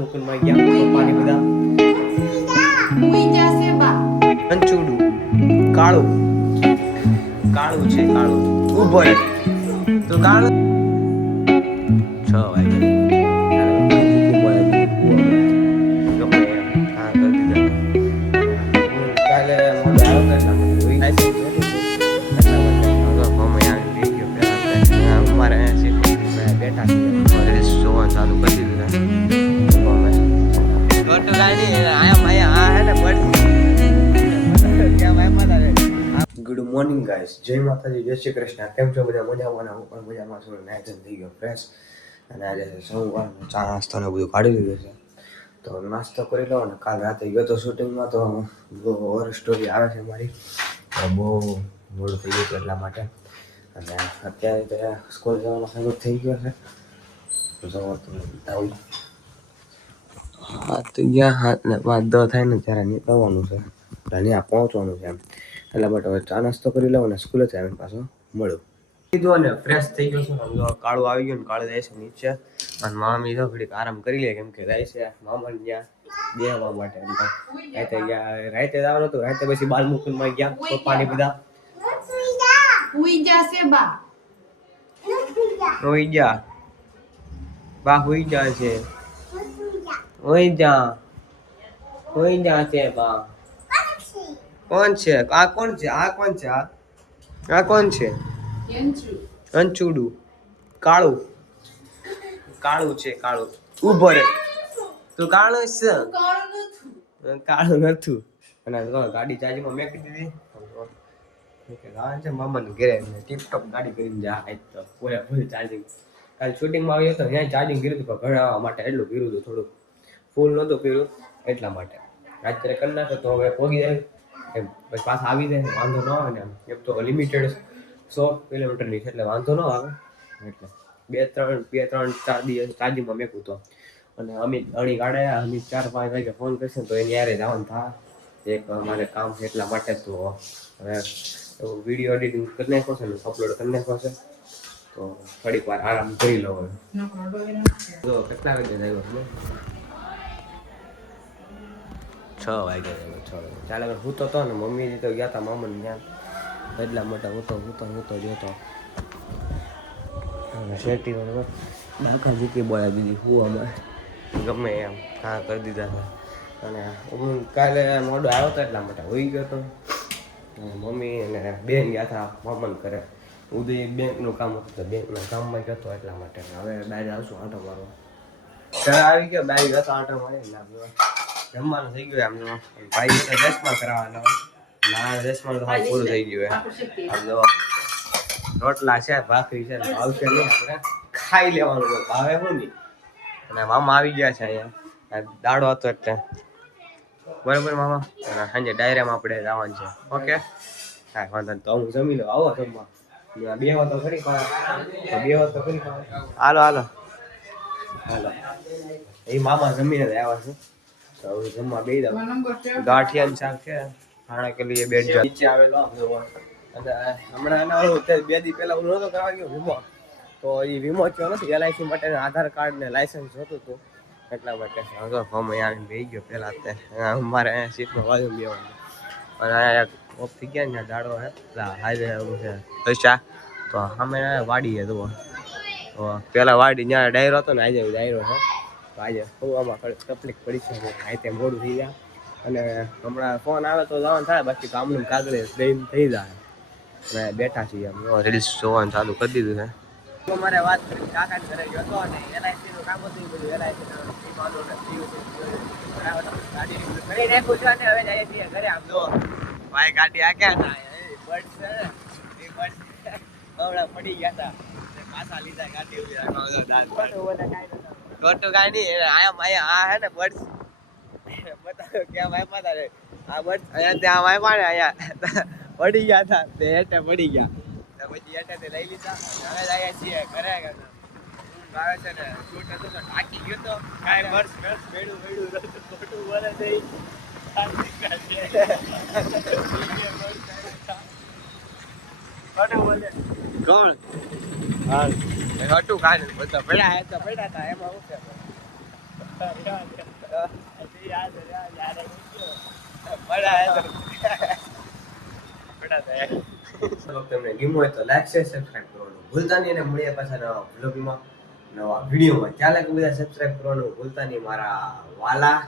મુકુંદમાં ગયા પપ્પાને બધા અંચુડું કાળું કાળું છે કાળું ઉભો રહે તો કાળું 6 વાગે ચાલુ કરી ગુડ મોર્નિંગ ગાઈસ, જય માતાજી, જય શ્રી કૃષ્ણ. કેમ છો બધા? મજામાં? હું પણ મજામાં છું. નાઈજન થઈ ગયો ફ્રેશ અને આજે સવાર ચા નાસ્તો ને બધું કાઢી લીધું છે. તો નાસ્તો કરી લો ને કાલ રાતે ગયો તો શૂટિંગમાં તો બહુ ઓવર સ્ટોરી આવે છે મારી, તો બહુ મોડું થઈ ગયું એટલા માટે. અને અત્યારે તો સ્કૂલ જવાનો સમય થઈ ગયો છે. તો જવા તો આવું હા તો ગયા હાથ ને 5-10 થાય ને ત્યારે નીકળવાનું છે, ત્યાં પહોંચવાનું છે એમ. એટલા માટે હવે ચા નાસ્તો કરી લઉં ને સ્કૂલેથી આવીને પાછો મળું. કીધું ને ફ્રેશ થઈ ગયો છું. કાળું આવી ગયું ને કાળું જાય છે નીચે અને મામી તો ઘડીક આરામ કરી લે, કેમ કે જાય છે મામાને ત્યાં બેહવા માટે. રાતે ગયા, રાતે જવાનું હતું, રાતે પછી બાલ મુકુંદમાં ગયા પપ્પાને બધા હુઈ જા બા હુઈ જા છે હુઈ જા છે બા. કોણ છે આ? કોણ છે આ? કોણ છે આ? આ કોણ છે? અંચુડું કાળું કાળું છે કાળું ઉભો રે તું કાળું છે કાળું નથું. અને ગાડી ચાર્જિંગમાં મેકી દીધી છે મામાને ઘરે ટીપટોપ ગાડી કરીને જાય તો પૂરેપૂરી ચાર્જિંગ. કાલે શૂટિંગમાં આવ્યો હતો ત્યાં ચાર્જિંગ કર્યું હતું, પણ ઘરે આવવા માટે એટલું કર્યું હતું, થોડુંક ફૂલ નહોતું કર્યું એટલા માટે. રાત્રે કરી નાખો તો હવે પોગી જાય એમ, પછી પાછા આવી જાય વાંધો ન આવે ને. એમ તો લિમિટેડ 100 કિલોમીટરની છે એટલે વાંધો ન આવે. એટલે 2-3-4 દિવસ ચાર્જિંગમાં મેકું તો. અને અમિત અણી ગાડે અમિત 4-5 વાગે ફોન કરશે તો એની યારે જવાનું થાય. એક મારે કામ છે એટલા માટે. તો હવે વિડીયો એડિટિંગ કરી નાખો છે ને અપલોડ કરી નાખો છે, તો થોડીક વાર આરામ કરી લો. હવે જો કેટલા વાગે આવ્યો છે? 6 વાગે આવ્યો. 6 વાગે ચાલે. હું તો ને મમ્મી તો ગયા હતા મામાને ત્યાં, એટલા માટે હું તો જોતો શેટી ડાકા જીકી બોલા દીધી હું અમારે ગમે એમ હા કરી દીધા છે. અને હું કાલે મોડો આવ્યો હતો એટલા માટે હોઈ ગયો હતો. મમ્મી અને બેન ગયા હતા મામાને ઘરે. ઉદય બેંકનું કામ હતું તો બેંકના કામમાં ગયો હતો એટલા માટે. હવે બહાર આવશું આંટો મારવા. ઘરે આવી ગયો, બહાર ગયો આંટો મારી જમવાનું થઈ ગયું એમનો. ભાઈ તો દસમાં કરાવવાનો ના, દસમાં તો પૂરું થઈ ગયું. રોટલા છે, ભાખરી છે, ભાવશે નહીં આપણે ખાઈ લેવાનું ભાવે શું નહીં. અને મામા આવી ગયા છે અહીંયા, દાડો હતો એટલે બરાબર મામા. અને સાંજે ડાયરામાં આપણે જવાનું છે. ઓકે હા વાંધો નહીં. તો હું જમી લઉં. આવો જમવા બે વાત તો કરી હાલો હાલો હાલો. એ મામા જમીને જ આવ્યા છે તો હવે જમવા બેસી જાવ. ગાંઠિયા શાક છે, ખાણા કે લીએ બેઠ જાવ. નીચે આવેલો અને હમણાં એના 2 દી પહેલા હું નહોતો કરવા ગયો વીમો, તો એ વીમો થયો નથી. LIC માટે આધાર કાર્ડ ને લાયસન્સ જોતું હતું એટલા માટે. હવે ફોર્મ અહીંયા આવીને બેસી ગયો. પહેલાં તે અમારે અહીંયા સીટમાં બાજુ બેવાનું. અને અહીંયા ઓફ થઈ ગયા ને દાડો હે હાઈવે છે પૈસા તો અમે વાડી છે. તો પેલા વાડી ત્યાં ડાયરો હતો ને આજે ડાયરો છે. તો આજે આમાં તકલીફ પડી છે, આજે મોડું થઈ જાય. અને હમણાં ફોન આવે તો જવાનું થાય, બાકી કામનું કાગળે લઈને થઈ જાય. મેં બેઠા છીએ એમ રીલ્સ જોવાનું ચાલુ કરી દીધું છે. અમારે વાત કરી કાકા ઘરે ગયો હતો અને LIC નું કામ હતું બધું. LIC ગાડી નાખ્યું છે અને હવે જઈએ છીએ ઘરે. આમ જો ભાઈ ગાડી આ ક્યાં હતા પડી ગયા હતા, પાછા લીધા ગાડી ખોટું કાંઈ નહીં. આયા આ હે ને બર્ડ્સ બતાવ્યો ક્યાં વાયપા હતા આ બર્ડ્સ અહીંયા ત્યાં વાયપા ને અહીંયા પડી ગયા હતા તે હેઠે પડી ગયા. પછી હેઠે લઈ લીધા. હવે આવ્યા છીએ ઘરે. આવે છે ને શૂટ હતું તો ટાંકી ગયો તો કાંઈ બર્ડ્સ મેળું ખોટું બોલે નહીં. કોણ હા હતું કાંઈ બધા પડ્યા હતા એમાં શું તમને ગમ્યું હોય તો લાઈક શેર સબસ્ક્રાઇબ કરવાનું ભૂલતા નહીં, અને મળીએ પાછા નવા વ્લોગમાં નવા વિડીયોમાં. ત્યાં લગી બધા સબસ્ક્રાઇબ કરવાનું ભૂલતા નહીં મારા વાલા.